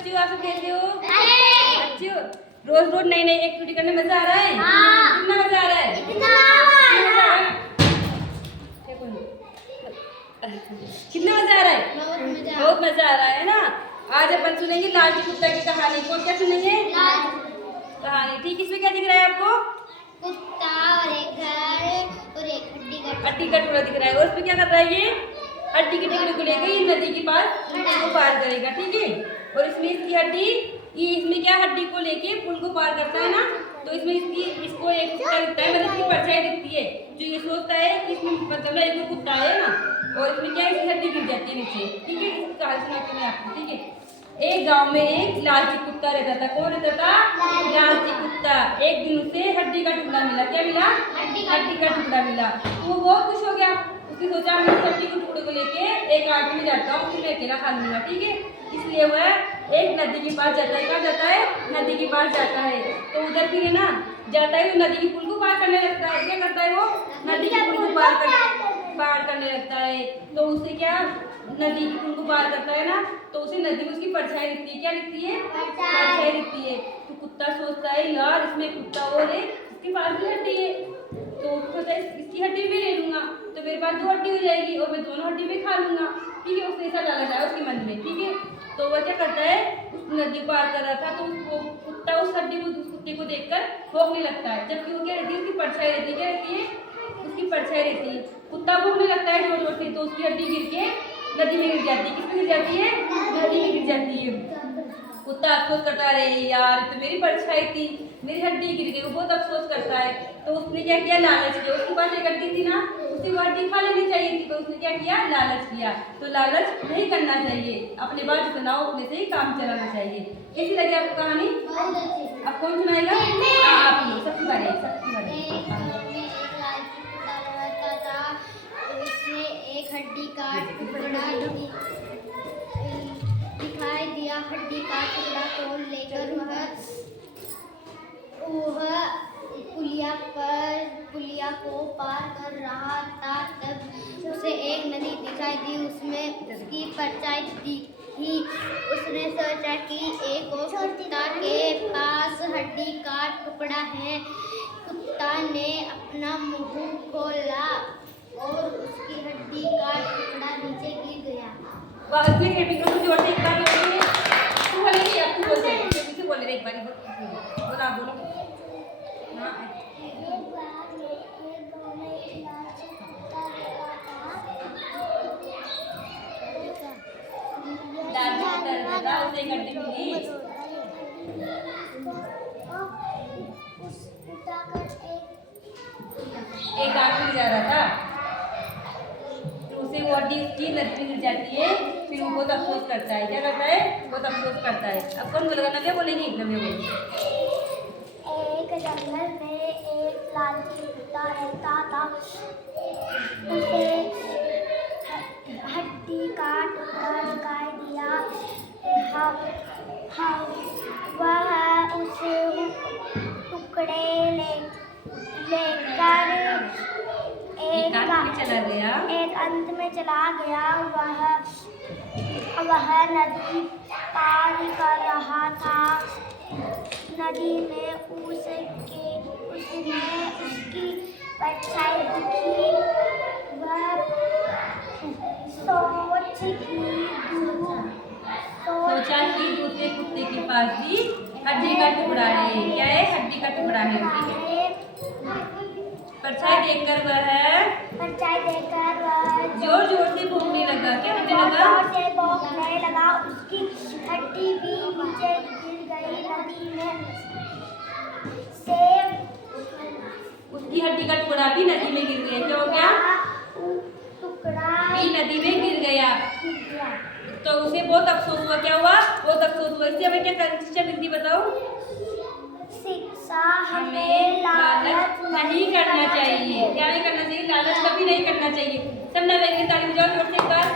बच्चों, आप सब कैसे हो? अच्छे हो? रोज रोज नई नई एक्टिविटी करने मजा आ रहा है? कितना मजा आ रहा है? कितना मजा आ रहा है? बहुत मजा आ रहा है ना। आज अपन सुनेंगे लालची कुत्ता की कहानी। कौन क्या सुनेंगे? कहानी। ठीक, इसमें क्या दिख रहा है आपको? कुत्ता और एक घर और एक हड्डी का टुकड़ा दिख रहा है। और उसमें क्या कर रहा है? ये हड्डी के टुकड़े को लेकर ये नदी के पास वो पार करेगा, ठीक है। और इसमें इसकी हड्डी, ये इसमें क्या हड्डी को लेके पुल को पार करता है ना, तो इसमें इसको एक कुत्ता दिखता है, मतलब इसकी परछाई दिखती है, जो ये सोचता है कि इसमें मतलब ना एक कुत्ता है ना, और इसमें क्या इसकी हड्डी गिर जाती है नीचे, ठीक है। इसकी कहानी सुनाती हूँ मैं आपको, ठीक है। एक गांव में एक लालची कुत्ता रहता था। कौन रहता था? लालची कुत्ता। एक दिन उसे हड्डी का टुकड़ा मिला। क्या मिला? हड्डी का टुकड़ा मिला। तो वो बहुत खुश हो गया। उसने सोचा मैं इस हड्डी के टुकड़े को लेके एक आदमी में जाता हूँ, फिर मैं अकेला खा लूंगा, ठीक है। इसलिए वह एक नदी के पास जाता है। कहाँ जाता है? नदी के पास जाता है। तो उधर फिर है ना जाता है, तो नदी की पुल को पार करने लगता है। क्या करता है वो? नदी की पुल को पार करने लगता है। तो उसे क्या, नदी की पुल को पार करता है ना, तो उसे नदी में उसकी परछाई दिखती है। क्या दिखती है? परछाई दिखती है। तो कुत्ता सोचता है यार इसमें कुत्ता और है, इसके पास भी हड्डी है, तो सोचता है इसकी हड्डी में ले लूंगा, तो मेरे पास 2 हड्डी हो जाएगी और मैं दोनों हड्डी में खा लूंगा, ठीक है। उसने ऐसा लालच आया उसके मन में, ठीक है। तो वह क्या करता है, उस नदी पार कर रहा था, तो उसको कुत्ता उस हड्डी को, उस कुत्ते को देखकर भौंकने लगता है। जबकि वो क्या रहती है, उसकी परछाई रहती है। क्या रहती है? उसकी परछाई रहती है। कुत्ता भौंकने लगता है जोर जोर से, तो उसकी हड्डी गिर के नदी में गिर जाती है। किसमें गिर जाती है? नदी में गिर जाती है। कुत्ता अफसोस करता है, अरे यार तो मेरी परछाई थी, मेरी हड्डी गिर गई। वो बहुत अफसोस करता है। तो उसने क्या किया, लालच किया। उसके पास एक हड्डी थी ना, उसे वो हड्डी खा लेनी चाहिए थी, तो उसने क्या किया, लालच किया। तो लालच नहीं करना चाहिए, अपने बात जितना हो अपने से ही काम चलाना चाहिए। कैसी लगी आपको कहानी? अब कौन सुनाएगा? आप लोग, सबसे बड़े एक हड्डी का टुकड़ा दिखाई दिया। हड्डी का टुकड़ा को लेकर वह पुलिया को पार कर रहा था, तब उसे एक नदी दिखाई दी। उसमें उसकी परछाई दिखी। उसने सोचा कि एक और कुत्ता के पास हड्डी का टुकड़ा है। कुत्ता ने अपना मुंह खोला और उसकी हड्डी का टुकड़ा नीचे गिर गया। जोर से एक बार तू बोलेगी, अब तू बोल रही है, किसी बोल रही एक बार बोला, आप बोलो। हाँ, उसे करती मिली। एक आदमी जा रहा था, तो उसे वो हड्डी उसकी नदी में गिर जाती है। फिर वो बहुत अफसोस करता है। क्या करता है? बहुत अफसोस करता है। अब कौन बोलेगा? नव्या बोलेंगे? नव्या बोलेंगे। एक जंगल में एक लालची कुत्ता रहता था। उसे हड्डी का टुकड़ा दिखाई दिया। वह उसे टुकड़े लेकर एक अंत में चला गया। वह नदी पार कर रहा था। नदी में उसने उसकी परछाई दिखी। वह सोचा कि दूसरे कुत्ते के पास भी हड्डी का टुकड़ा है। क्या है? हड्डी का टुकड़ा है, ठीक है। परछाई देखकर वह जोर जोर से भौंकने लगा। क्या भौंकने लगा। उसकी हड्डी भी नीचे गिर गई नदी में से। उसकी हड्डी का टुकड़ा भी नदी में गिर गया। क्या हो गया? टुकड़ा भी नदी में गिर गया। तो उसे बहुत अफसोस हुआ। क्या हुआ? बहुत अफसोस हुआ। इससे हमें क्या शिक्षा मिलती, बताओ? शिक्षा हमें लालच नहीं करना चाहिए। क्या नहीं करना चाहिए? लालच कभी नहीं करना चाहिए। सब ना ताली बजाओ जोर से एक बार।